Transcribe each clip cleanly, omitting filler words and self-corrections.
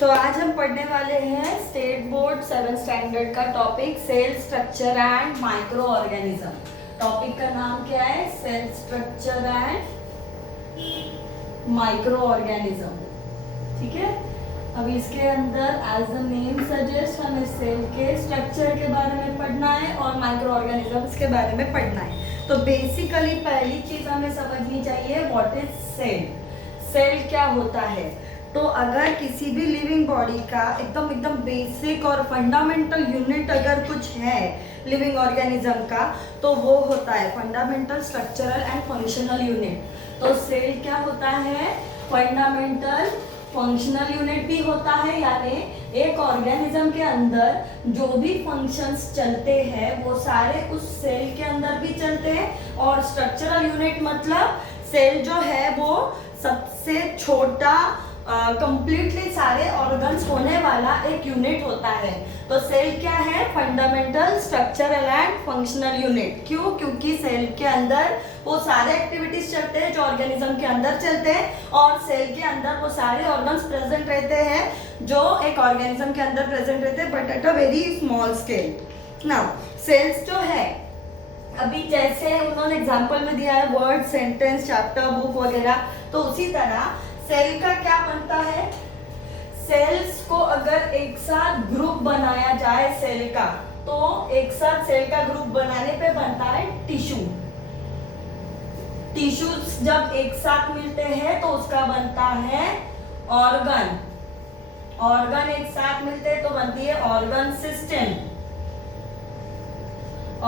तो आज हम पढ़ने वाले हैं स्टेट बोर्ड 7 स्टैंडर्ड का topic cell structure and microorganism. Topic का नाम क्या है? Cell structure and microorganism. ठीक है, अब इसके अंदर एज द नेम सजेस्ट हमें सेल के स्ट्रक्चर के बारे में पढ़ना है और माइक्रो ऑर्गेनिजम्स के बारे में पढ़ना है। तो बेसिकली पहली चीज हमें समझनी चाहिए व्हाट इज सेल। सेल क्या होता है? तो अगर किसी भी लिविंग बॉडी का एकदम बेसिक और फंडामेंटल यूनिट अगर कुछ है लिविंग ऑर्गेनिज्म का, तो वो होता है fundamental structural and functional unit. तो सेल क्या होता है? फंडामेंटल फंक्शनल यूनिट भी होता है, यानी एक ऑर्गेनिज्म के अंदर जो भी फंक्शंस चलते हैं वो सारे उस सेल के अंदर भी चलते हैं। और स्ट्रक्चरल यूनिट मतलब सेल जो है वो सबसे छोटा कंप्लीटली सारे ऑर्गन्स होने वाला एक यूनिट होता है। तो सेल क्या है? Fundamental structural and functional unit. क्यों? क्योंकि सेल के अंदर वो सारे एक्टिविटीज चलते हैं जो ऑर्गेनिज्म के अंदर चलते हैं, और सेल के अंदर वो सारे ऑर्गन्स प्रेजेंट रहते हैं जो एक ऑर्गेनिज्म के अंदर प्रेजेंट रहते हैं, but at a very small scale. Now cells जो है, अभी जैसे उन्होंने एग्जांपल में दिया है वर्ड, सेंटेंस, चैप्टर, बुक वगैरह, तो उसी तरह सेल का क्या बनता है? सेल्स को अगर एक साथ ग्रुप बनाया जाए सेल का, तो एक साथ सेल का ग्रुप बनाने पे बनता है टिश्यू। टिश्यूज जब एक साथ मिलते हैं तो उसका बनता है ऑर्गन। ऑर्गन एक साथ मिलते हैं तो बनती है ऑर्गन सिस्टम,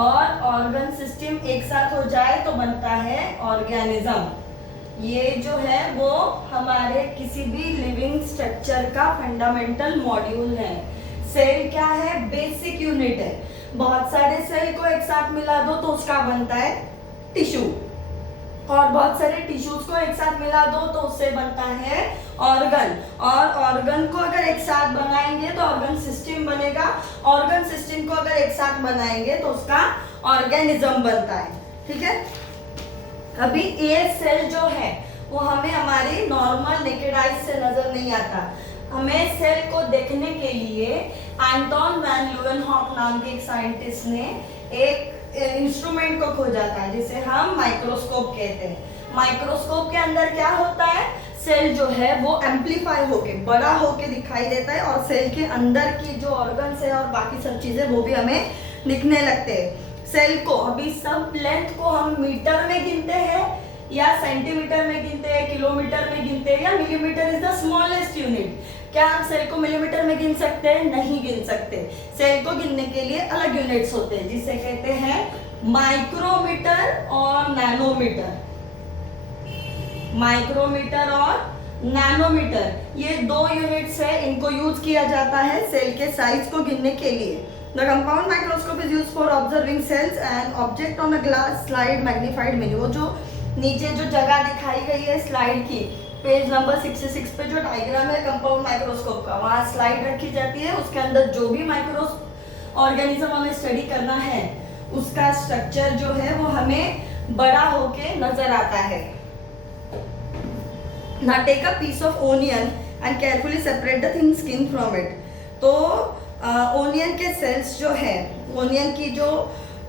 और ऑर्गन सिस्टम एक साथ हो जाए तो बनता है ऑर्गेनिज्म। ये जो है वो हमारे किसी भी लिविंग स्ट्रक्चर का फंडामेंटल मॉड्यूल है। सेल क्या है? बेसिक यूनिट है। बहुत सारे सेल को एक साथ मिला दो तो उसका बनता है टिश्यू, और बहुत सारे टिश्यूज को एक साथ मिला दो तो उससे बनता है ऑर्गन, और ऑर्गन को अगर एक साथ बनाएंगे तो ऑर्गन सिस्टम बनेगा, ऑर्गन सिस्टम को अगर एक साथ बनाएंगे तो उसका ऑर्गेनिज्म बनता है। ठीक है, अभी ये सेल जो है वो हमें हमारी नॉर्मल नेकेड आइज से नजर नहीं आता। हमें सेल को देखने के लिए एंटोन वैन ल्यूवेनहॉक नाम के एक साइंटिस्ट ने एक इंस्ट्रूमेंट को खोजा था जिसे हम माइक्रोस्कोप कहते हैं। माइक्रोस्कोप के अंदर क्या होता है? सेल जो है वो एम्पलीफाई होके बड़ा होके दिखाई देता है, और सेल के अंदर की जो ऑर्गन्स है और बाकी सब चीजें वो भी हमें दिखने लगते हैं। सेल को अभी सब लेंथ को हम मीटर में गिनते हैं या सेंटीमीटर में गिनते हैं, किलोमीटर में गिनते हैं, या millimetre is the smallest unit. क्या हम सेल को मिलीमीटर में गिन सकते हैं? नहीं गिन सकते। सेल को गिनने के लिए अलग यूनिट्स होते हैं जिसे कहते हैं माइक्रोमीटर और नैनोमीटर। माइक्रोमीटर और नैनोमीटर, ये दो यूनिट्स है, इनको यूज किया जाता है सेल के साइज को गिनने के लिए। The compound microscope is used for observing cells and object on a glass slide magnified menu। वो जो नीचे जो जगह दिखाई गई है स्लाइड की, पेज नंबर 66 पे जो डायग्राम है कंपाउंड माइक्रोस्कोप का, वहाँ स्लाइड रखी जाती है, उसके अंदर जो भी माइक्रो ऑर्गेनिज्म हमें स्टडी करना है उसका स्ट्रक्चर जो है वो हमें बड़ा होके नजर आता है। Now take a piece of onion and carefully separate the thin skin from it। तो ओनियन के सेल्स जो है, ओनियन की जो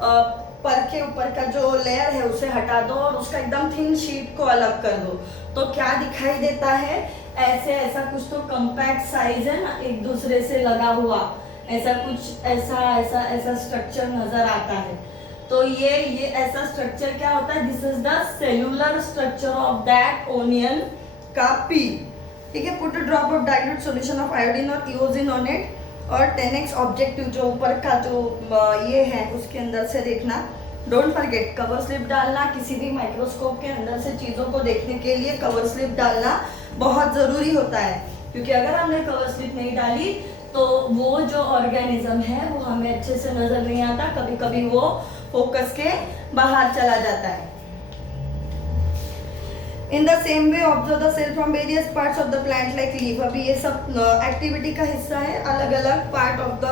पर के ऊपर का जो लेयर है उसे हटा दो और उसका एकदम थिन शीट को अलग कर दो, तो क्या दिखाई देता है? ऐसा कुछ तो कम्पैक्ट साइज है ना, एक दूसरे से लगा हुआ, ऐसा कुछ ऐसा स्ट्रक्चर नजर आता है। तो ये ऐसा स्ट्रक्चर क्या होता है? This is the cellular structure of that onion का पील। ठीक है, put a drop of dilute solution of iodine और इओजिन ऑन इट, और 10x ऑब्जेक्टिव जो ऊपर का जो ये है उसके अंदर से देखना। डोंट फॉरगेट कवर स्लिप डालना। किसी भी माइक्रोस्कोप के अंदर से चीज़ों को देखने के लिए कवर स्लिप डालना बहुत ज़रूरी होता है, क्योंकि अगर हमने कवर स्लिप नहीं डाली तो वो जो ऑर्गेनिज्म है वो हमें अच्छे से नज़र नहीं आता, कभी कभी वो फोकस के बाहर चला जाता है। In the same way observe the cell from various parts of the plant like leaf। अभी ये सब एक्टिविटी का हिस्सा है, अलग अलग पार्ट ऑफ द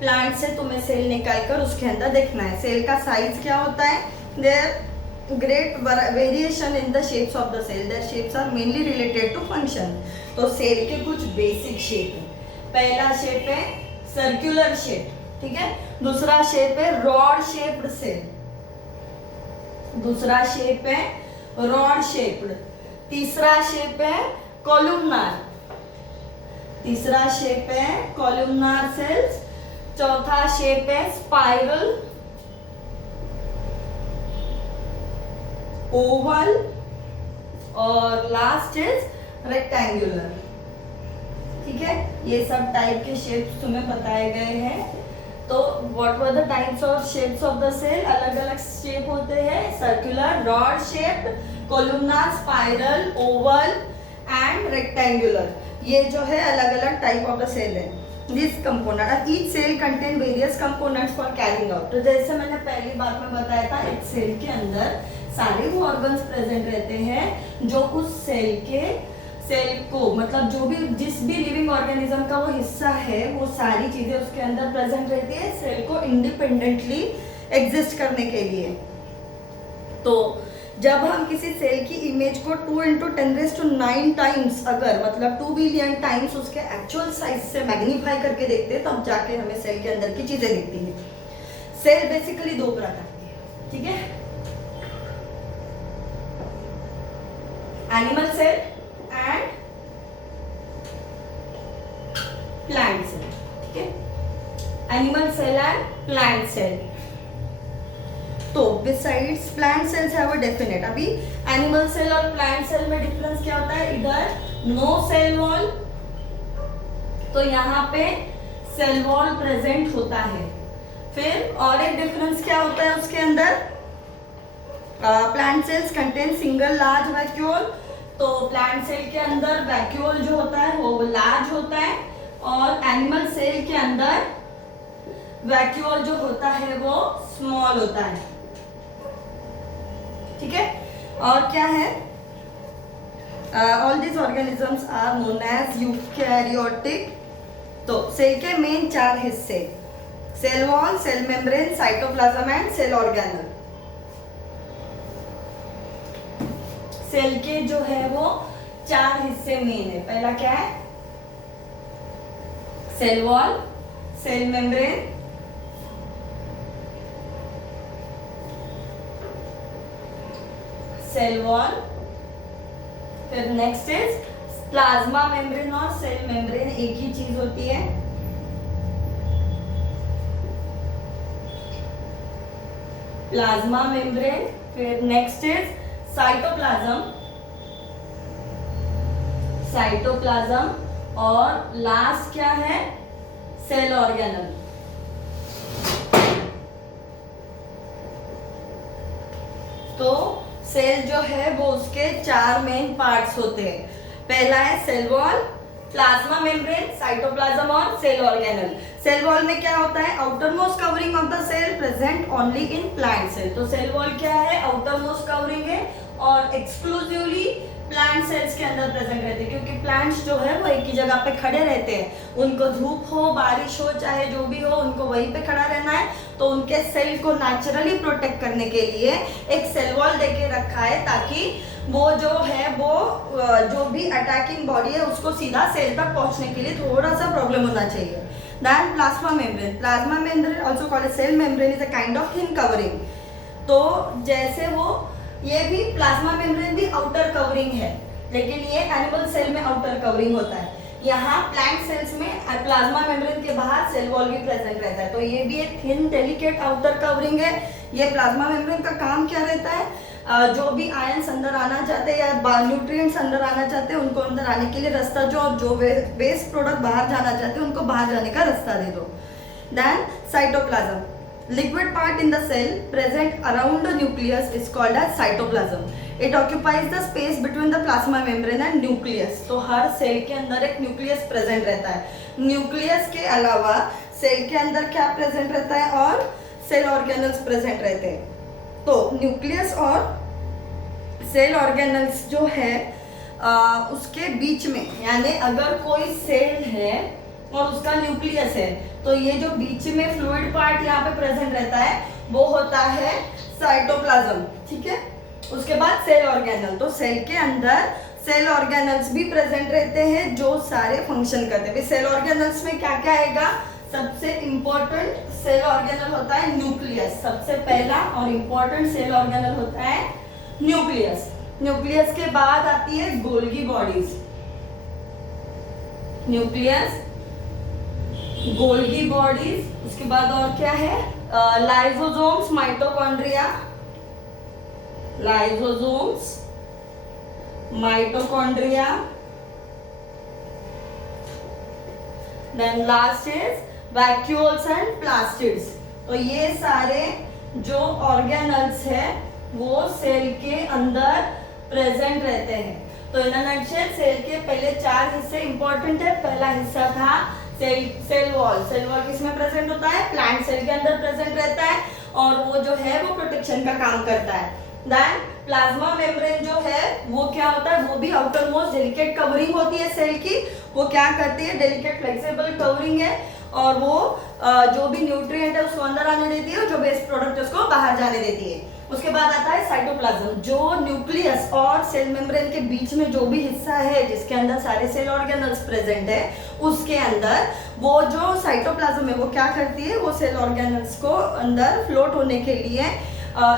प्लांट से तुम्हें सेल निकाल कर उसके अंदर देखना है। सेल का साइज क्या होता है? There great variation in the shapes of the cell. Their shapes are mainly related to function. तो सेल के कुछ बेसिक शेप है। पहला शेप है सर्कुलर शेप, ठीक है। दूसरा शेप है रॉड शेप्ड सेल, दूसरा शेप है रॉड शेप्ड। तीसरा शेप है कॉलमनार, तीसरा शेप है कॉलमनार सेल्स। चौथा शेप है स्पाइरल, ओवल और लास्ट इज रेक्टेंगुलर, ठीक है। ये सब टाइप के शेप्स तुम्हें बताए गए हैं। तो what were the types of shapes of the cell? अलग अलग शेप होते हैं, circular, rod shape, columnar, spiral, oval and rectangular. ये जो है अलग अलग टाइप ऑफ द सेल है। This component, each cell contain various components for carrying out. तो जैसे मैंने पहली बार में बताया था, एक सेल के अंदर सारे वो ऑर्गन्स प्रेजेंट रहते हैं जो उस सेल को मतलब जो भी जिस भी लिविंग ऑर्गेनिज्म का वो हिस्सा है, वो सारी चीजें उसके अंदर प्रेजेंट रहती है सेल को इंडिपेंडेंटली एग्जिस्ट करने के लिए। तो जब हम किसी सेल की इमेज को 2 × 10⁹ टाइम्स अगर मतलब 2 बिलियन टाइम्स उसके एक्चुअल साइज से मैग्नीफाई करके देखते हैं, तब जाके हमें सेल के अंदर की चीजें दिखती हैं। सेल बेसिकली 2 प्रकार की है, ठीक है। Animal cell and plant cell, ठीक है। Animal cell and plant cell. तो besides plant cells have a definite, अभी एनिमल सेल और प्लांट सेल में डिफरेंस क्या होता है? इधर नो सेल वॉल, तो यहाँ पे सेल वॉल प्रेजेंट होता है। फिर और एक डिफरेंस क्या होता है उसके अंदर? Plant cells contain single large vacuole, तो प्लांट सेल के अंदर वैक्यूल जो होता है वो लार्ज होता है, और एनिमल सेल के अंदर वैक्यूल जो होता है वो स्मॉल होता है, ठीक है। और क्या है? All this organisms are known as eukaryotic. तो सेल के मेन 4 हिस्से, cell wall, cell membrane, cytoplasm and cell organelle. Cell के जो है वो 4 हिस्से मेन है। पहला क्या है? Cell wall, cell membrane, cell wall, फिर नेक्स्ट इज प्लाज्मा मेम्ब्रेन और सेल मेम्ब्रेन एक ही चीज होती है। प्लाज्मा मेम्ब्रेन, फिर नेक्स्ट इज साइटोप्लाज्म, साइटोप्लाज्म और लास्ट क्या है? Cell organelle. तो सेल जो है वो उसके 4 मेन पार्ट्स होते हैं। पहला है cell wall, plasma membrane, cytoplasm और सेल ऑर्गेनल। सेल वॉल में क्या होता है? Outer most covering of the cell present only in plant cell. तो सेल वॉल क्या है? आउटर मोस्ट कवरिंग है और एक्सक्लूसिवली प्लांट सेल्स के अंदर प्रेजेंट रहते हैं, क्योंकि प्लांट्स जो है वो एक ही जगह पे खड़े रहते हैं। उनको धूप हो, बारिश हो, चाहे जो भी हो, उनको वहीं पे खड़ा रहना है। तो उनके सेल को नेचुरली प्रोटेक्ट करने के लिए एक सेल वॉल देके रखा है, ताकि वो जो है वो जो भी अटैकिंग बॉडी है उसको सीधा सेल तक पहुंचने के लिए थोड़ा सा प्रॉब्लम होना चाहिए। Then plasma membrane, plasma membrane also called cell membrane is a kind of thin covering. तो जैसे वो ये भी प्लाज्मा मेम्ब्रेन भी आउटर कवरिंग है, लेकिन ये एनिमल सेल में आउटर कवरिंग होता है। यहाँ प्लांट सेल्स में प्लाज्मा मेम्ब्रेन के बाहर सेल वॉल भी प्रेजेंट रहता है। तो ये भी एक थिन डेलिकेट आउटर कवरिंग है। ये प्लाज्मा मेम्ब्रेन का काम क्या रहता है? जो भी आयंस अंदर आना चाहते हैं या न्यूट्रिएंट्स अंदर आना चाहते हैं, उनको अंदर आने के लिए रास्ता, जो वेस्ट प्रोडक्ट बाहर जाना चाहते हैं उनको बाहर जाने का रास्ता दे दो। Then cytoplasm, liquid part in the cell present around the nucleus is called as cytoplasm. It occupies the space between the plasma membrane and nucleus. तो हर सेल के अंदर एक न्यूक्लियस प्रेजेंट रहता है। न्यूक्लियस के अलावा सेल के अंदर क्या प्रेजेंट रहता है? और सेल ऑर्गेनल्स प्रेजेंट रहते हैं। तो न्यूक्लियस और सेल ऑर्गेनल्स जो है उसके बीच में, यानी अगर कोई सेल है और उसका न्यूक्लियस है, तो ये जो बीच में फ्लूइड पार्ट यहाँ पे प्रेजेंट रहता है वो होता है साइटोप्लाज्म, ठीक है। उसके बाद सेल ऑर्गेनल, तो सेल के अंदर सेल ऑर्गेनल्स भी प्रेजेंट रहते हैं जो सारे फंक्शन करते हैं। सेल ऑर्गेनल्स में क्या क्या आएगा? सबसे इंपॉर्टेंट सेल ऑर्गेनल होता है न्यूक्लियस। सबसे पहला और इंपॉर्टेंट सेल ऑर्गेनल होता है न्यूक्लियस। न्यूक्लियस के बाद आती है Golgi bodies. Nucleus, Golgi bodies, उसके बाद और क्या है? Lysosomes, mitochondria, lysosomes, mitochondria, then last is vacuoles and plastids. तो ये सारे जो ऑर्गेनल्स है वो सेल के अंदर प्रेजेंट रहते हैं। तो इन अ नटशेल सेल के पहले 4 हिस्से इंपॉर्टेंट है। पहला हिस्सा था सेल वॉल। सेल वॉल किसमें प्रेजेंट होता है? प्लांट सेल के अंदर प्रेजेंट रहता है और वो जो है वो प्रोटेक्शन का काम करता है। देन प्लाज्मा मेम्ब्रेन जो है वो क्या होता है? वो भी आउटर मोस्ट डेलिकेट कवरिंग होती है सेल की। वो क्या करती है? डेलिकेट फ्लेक्सिबल कवरिंग है और वो जो भी न्यूट्रिएंट है उसको अंदर आने देती है और जो वेस्ट प्रोडक्ट है उसको बाहर जाने देती है। उसके बाद आता है साइटोप्लाज्म, जो न्यूक्लियस और सेल मेम्ब्रेन के बीच में जो भी हिस्सा है जिसके अंदर सारे सेल ऑर्गेनल्स प्रेजेंट है, उसके अंदर वो जो साइटोप्लाज्म है वो क्या करती है? वो सेल ऑर्गेनल्स को अंदर फ्लोट होने के लिए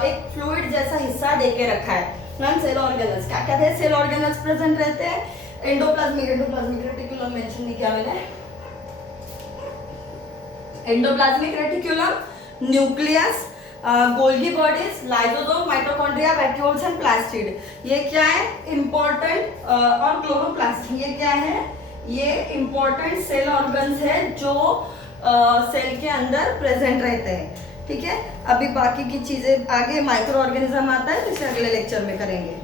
एक फ्लूइड जैसा हिस्सा देके रखा है। मैम सेल ऑर्गेनल्स क्या क्या थे? सेल ऑर्गेनल्स प्रेजेंट रहते हैं। एंडोप्लाज्मिक रेटिकुलम मेंशन नहीं किया मैंने। Endoplasmic reticulum, nucleus, Golgi bodies, lysosome, mitochondria, vacuoles and plastid. ये क्या है? इंपॉर्टेंट और क्लोरोप्लास्ट, ये क्या है? ये इंपॉर्टेंट सेल ऑर्गन्स है जो सेल के अंदर प्रेजेंट रहते हैं। ठीक है, अभी बाकी की चीजें आगे माइक्रो ऑर्गेनिज्म आता है तो इसे अगले लेक्चर में करेंगे।